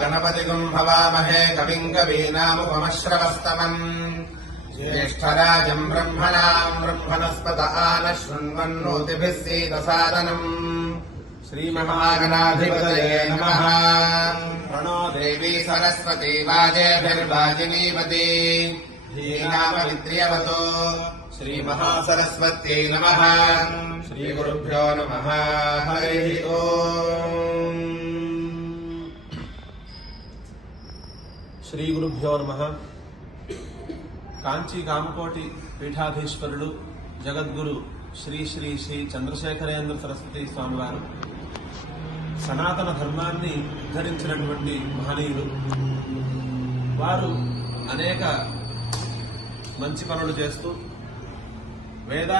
गणपतिगुं हवामहे कविम् कवीनामुपमश्रवस्तमम् ज्येष्ठराजम् ब्रह्मणाम् ब्रह्मणस्पत आनः शृण्वन्नोतिभिः सीदसादनम् श्रीमहागणाधिपतये नमः। प्रणो देवी सरस्वती वाजेभिर्वाजिनीवती धीनामवित्र्यवतो श्रीमहासरस्वत्यै नमः। श्रीगुरुभ्यो नमः। हरिः ओम्। श्रीगुरुभ्यो नमः। కాంచీ కామకోటి పీఠాధీశ్వరుడు జగద్గురు శ్రీ శ్రీ శ్రీ చంద్రశేఖరేంద్ర సరస్వతి స్వామివారు సనాతన ధర్మాన్ని ఉద్ధరించినటువంటి మహనీయులు. వారు అనేక మంచి పనులు చేస్తూ వేద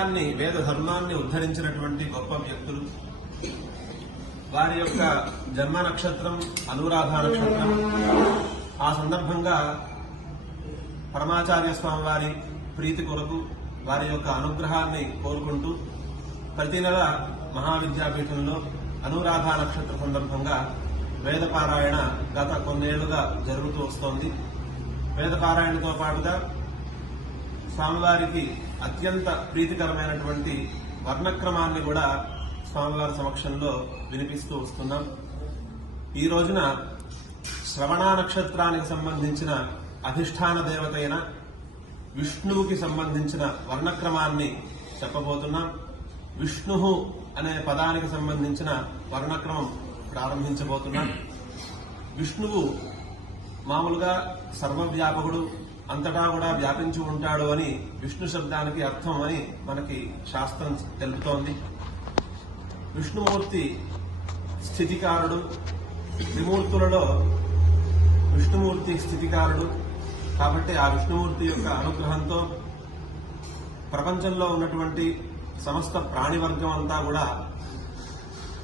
ధర్మాన్ని ఉద్ధరించినటువంటి గొప్ప వ్యక్తులు. వారి యొక్క జన్మ నక్షత్రం అనురాధ నక్షత్రం. ఆ సందర్భంగా పరమాచార్య స్వామి వారి ప్రీతి కొరకు వారి యొక్క అనుగ్రహాన్ని కోరుకుంటూ ప్రతి నెల మహావిద్యాపీఠంలో అనురాధ నక్షత్ర సందర్భంగా వేదపారాయణ గత కొన్నేళ్లుగా జరుగుతూ వస్తోంది. వేదపారాయణతో పాటుగా స్వామివారికి అత్యంత ప్రీతికరమైనటువంటి వర్ణక్రమాన్ని కూడా స్వామివారి సమక్షంలో వినిపిస్తూ వస్తున్నాం. ఈ రోజున శ్రవణ నక్షత్రానికి సంబంధించిన అధిష్టాన దేవతైన విష్ణువుకి సంబంధించిన వర్ణక్రమాన్ని చెప్పబోతున్నాం. విష్ణు అనే పదానికి సంబంధించిన వర్ణక్రమం ప్రారంభించబోతున్నాం. విష్ణువు మామూలుగా సర్వవ్యాపకుడు, అంతటా కూడా వ్యాపించి ఉంటాడు అని విష్ణు శబ్దానికి అర్థం అని మనకి శాస్త్రం తెలుపుతోంది. విష్ణుమూర్తి స్థితికారుడు. త్రిమూర్తులలో విష్ణుమూర్తి స్థితికారుడు కాబట్టి ఆ విష్ణుమూర్తి యొక్క అనుగ్రహంతో ప్రపంచంలో ఉన్నటువంటి సమస్త ప్రాణివర్గం అంతా కూడా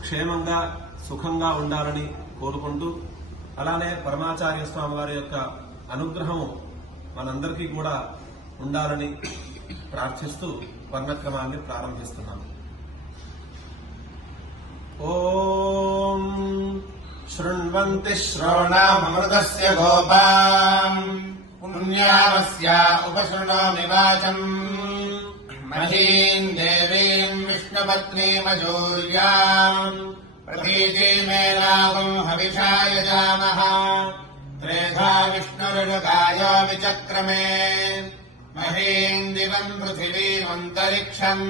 క్షేమంగా సుఖంగా ఉండాలని కోరుకుంటూ అలానే పరమాచార్య స్వామి వారి యొక్క అనుగ్రహము మనందరికీ కూడా ఉండాలని ప్రార్థిస్తూ వర్ణక్రమాన్ని ప్రారంభిస్తున్నాము. ఓం శృణ్వంతి శ్రవణామృతస్య గోపాం పుణ్యావస్య ఉపశృణోమి వాచम् మహీం దేవీం విష్ణుపత్నీమజూర్యాం ప్రతీతిమేనాగం హవిషా యజామః త్రేధా విష్ణురుగాయో విచక్రమే మహీం దివం పృథివీమంతరిక్షం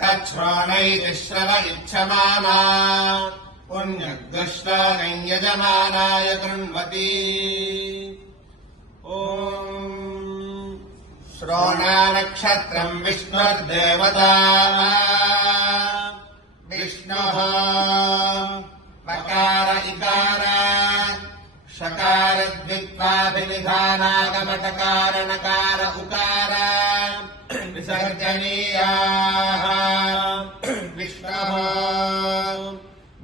తచ్శ్రోణైతి శ్రవ ఇచ్చమానా పుణ్యగ్రశ్లోకం యజమానాయ కృణ్వతి. ఓం శ్రోణానక్షత్రం విష్ణుర్దేవతా విష్ణుః వకార ఇకార షకార ద్విత్వాభినిధానాగమటకార నకార ఉకార విసర్జనీయాః. విష్ణుః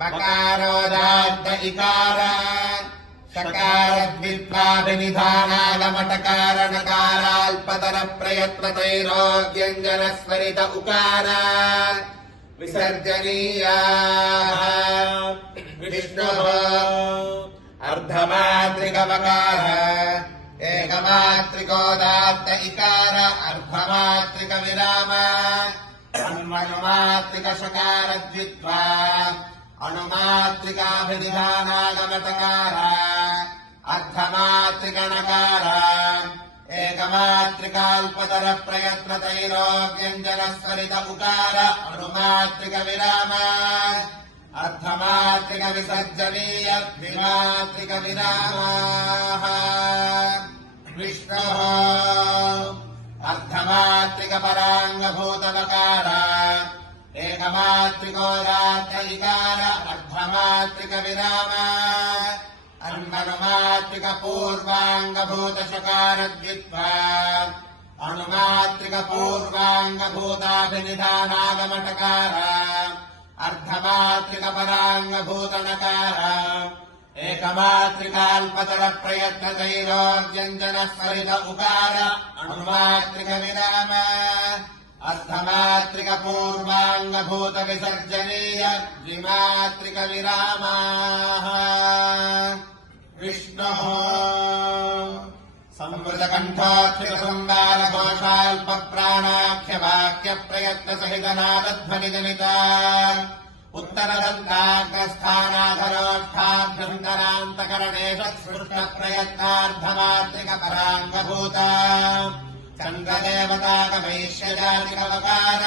వకారోదాత్త ఇకార షకార ద్విత్వాభినిధానాగమటకార నకారాల్పతర ప్రయత్నతైరోవ్యంజన స్వరిత ఉకార విసర్జనీయాః. విష్ణుః అర్ధమాత్రికవకార ఏకమాత్రికోదాత్త ఇకార అర్ధమాత్రిక విరామ అన్వనుమాత్రిక షకార ద్విత్వా అణుమాత్రికాభినిధానాగమటకార అర్ధమాత్రిక నకార ఏకమాత్రికాల్పతర ప్రయత్నతైరోవ్యంజన స్వరిత ఉకార అణుమాత్రిక విరామ అర్ధమాత్రిక విసర్జనీయ ద్విమాత్రిక విరామాః. విష్ణుః అర్ధమాత్రిక పరాంగభూతవకార ఏకమాత్రికోదాత్త ఇకార అర్ధమాత్రిక విరామ అన్వనుమాత్రిక పూర్వాంగభూత షకార ద్విత్వా అణుమాత్రిక పూర్వాంగభూతాభినిధానాగమటకార అర్ధమాత్రిక పరాంగభూత నకార ఏకమాత్రికాల్పతర ప్రయత్నతైరోవ్యంజన స్వరిత ఉకార అణుమాత్రిక విరామ అర్ధమాత్రిక పూర్వాంగభూత విసర్జనీయ ద్విమాత్రిక విరామాః. उत्तरदन्ताग्रस्थानाधरोष्ठाभ्यन्तरान्तकरणेषु स्पृष्टप्रयत्नार्थमात्रिकपराङ्गभूता चन्द्रदेवताकवैश्यजातिकवकार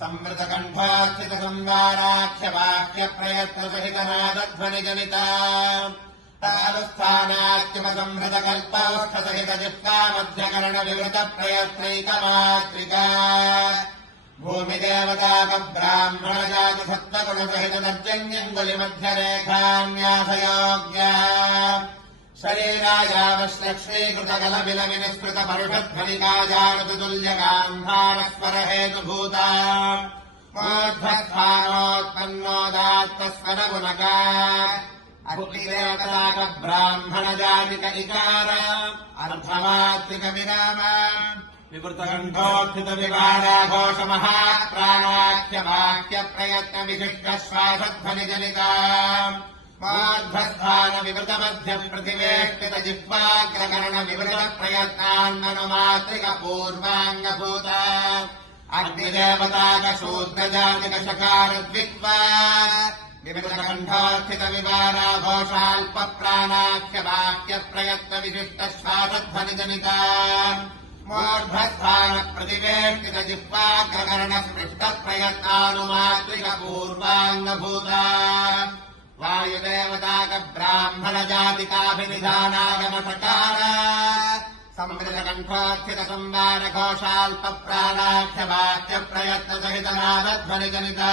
संवृतकण्ठाक्षितसंवाराख्यवाक्यप्रयत्नसहितनादध्वनिजनिता तालुस्थानाख्यमसंहृतकल्पौष्ठसहितजिह्वामध्यकरणविवृतप्रयत्नैकमात्रिका भूमिदेवताकब्राह्मणजातिसत्त्वगुणसहितदर्जन्यङ्गुलिमध्यरेखान्यासयोग्या शरीरायावश्लक्ष्मीकृतकलबिलविनिःस्पृतपरुषध्वनिकाजानुतुल्यगान्धारस्वरहेतुभूता मोद्धस्थानोत्पन्नोदात्तस्वरगुणका अग्निदेवताकब्राह्मणजातिक इकार अर्धमात्रिकविराम विवृतकण्ठोत्थितविवाराघोषमहाप्राणाख्यवाक्यप्रयत्नविशिष्टश्वासध्वनिजनिता मोद्धस्थानविवृतमध्यप्रतिवेष्टितजिह्वाग्रकरणविवृतप्रयत्नान्मनुमात्रिकपूर्वाङ्गभूता अग्निदेवताकशूद्रजातिकशकारद्विक्वा विवृतकण्ठोत्थितविवाराघोषाल्पप्राणाख्यवाक्यप्रयत्नविशिष्टश्वासध्वनिजनिता मोर्ध्वस्थानप्रतिवेष्टितजिह्वाग्रकरणस्पृष्टप्रयत्नानुमात्रिकपूर्वाङ्गभूता वायुदेवताकब्राह्मणजातिकाभिनिधानागमसकार संवृतकण्ठोत्थितसंवारघोषाल्पप्राणाख्यवाक्यप्रयत्नसहितनादध्वनिजनिता